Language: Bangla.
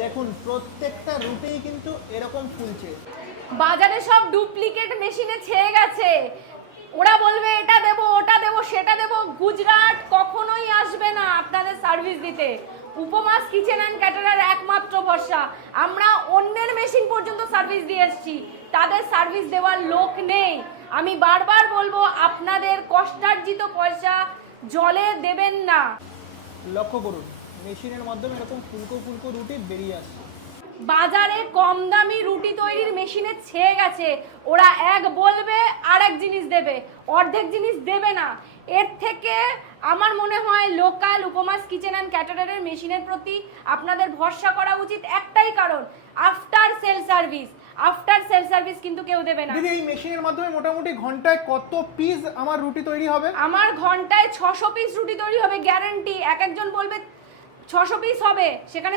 দেখুন প্রত্যেকটা রুটেই কিন্তু এরকম ফুলছে। বাজারে সব ডুপ্লিকেট মেশিনে ছেয়ে গেছে। ওরা বলবে এটা দেবো, ওটা দেবো, সেটা দেবো। গুজরাট কখনোই আসবে না আপনাদের সার্ভিস দিতে। উপমাস কিচেন অ্যান্ড ক্যাটারার একমাত্র ভরসা। আমরা অন্যের মেশিন পর্যন্ত সার্ভিস দিয়ে এসেছি, তাদের সার্ভিস দেওয়ার লোক নেই। আমি বারবার বলবো আপনাদের কষ্টার্জিত পয়সা জলে দেবেন না। লক্ষ্য করুন মেশিনের মাধ্যমে এরকম ফুলকো ফুলকো রুটি বেরিয়ে আসছে। বাজারে কম দামি রুটি তৈরির মেশিনে ছেয়ে গেছে। ওরা এক বলবে আর এক জিনিস দেবে, অর্ধেক জিনিস দেবে না। এর থেকে আমার মনে হয় লোকাল উপমাস কিচেন অ্যান্ড ক্যাটারারের মেশিনের প্রতি আপনাদের ভরসা করা উচিত। একটাই কারণ, after sale service. After sale service কিন্তু কেউ দেবে না। দিদি এই মেশিনের মাধ্যমে মোটামুটি ঘন্টায় কত পিস আমার রুটি তৈরি হবে? আমার ঘন্টায় 600 পিস রুটি তৈরি হবে, গ্যারান্টি। এক একজন বলবে 600 পিস হবে, সেখানে